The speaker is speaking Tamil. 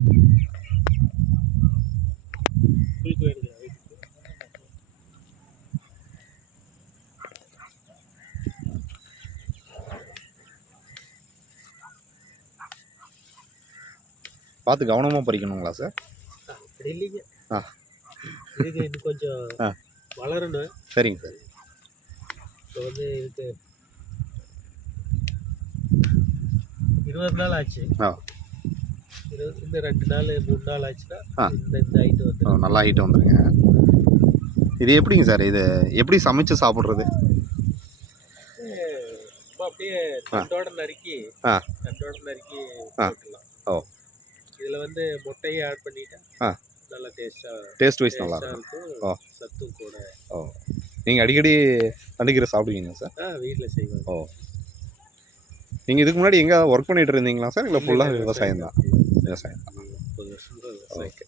உங்களுக்கு வேணுங்களா வீட்டுக்கு? பார்த்து கவனமாக பறிக்கணுங்களா சார்? அப்படி இல்லைங்க. ஆ இதுக்கு இன்னும் கொஞ்சம் ஆ வளரணும். சரிங்க சார். இப்போ வந்து இதுக்கு 20 நாள் ஆச்சு. ஆ இன்னும் 2 நாள் 3 நாள் ஆச்சுன்னா ஆ இந்த ஹைட்டு வந்து நல்லா ஹைட்டு வந்துருங்க. இது எப்படிங்க சார்? இது எப்படி சமைச்சு சாப்பிட்றது? சும்மா அப்படியே தண்டோட நறுக்கி ஆ ஆ போட்டுடலாம். ஓ இதில் வந்து முட்டையை ஆட் பண்ணிட்டா ஆ நல்லா டேஸ்ட் வைஸ் நல்லா இருக்கும். இருக்கும். ஓ சத்தும் கூட. ஓ நீங்கள் அடிக்கடி தண்டுக்கீரை சாப்பிடுவீங்க சார்? வீட்டில் செய்வாங்க. ஓ நீங்கள் இதுக்கு முன்னாடி எங்கே ஒர்க் பண்ணிட்டு இருந்தீங்களா சார்? இல்லை ஃபுல்லாக விவசாயம் தான்? விவசாயம் தான். 30 வருஷம் விவசாயம். ஓகே.